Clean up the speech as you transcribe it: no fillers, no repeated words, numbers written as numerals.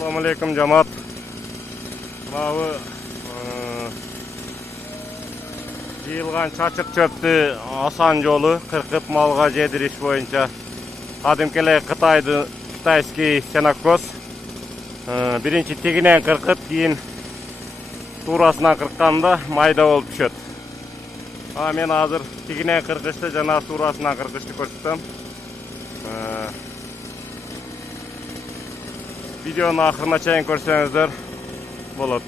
Assalamu alaikum jamaat. Мынау жиылған чачык чөптү асан жолу кыркып малга жедириш боюнча кадимкеле кытайский сенокос. Биринчи тигинен кыркып, кийин туурасынан кыркканда майда болуп түшөт. Мен азыр тигинен кыркышты жана туурасынан кыркышты көрсөтөм. Видеону акырына чейин көрсөңүздөр болот.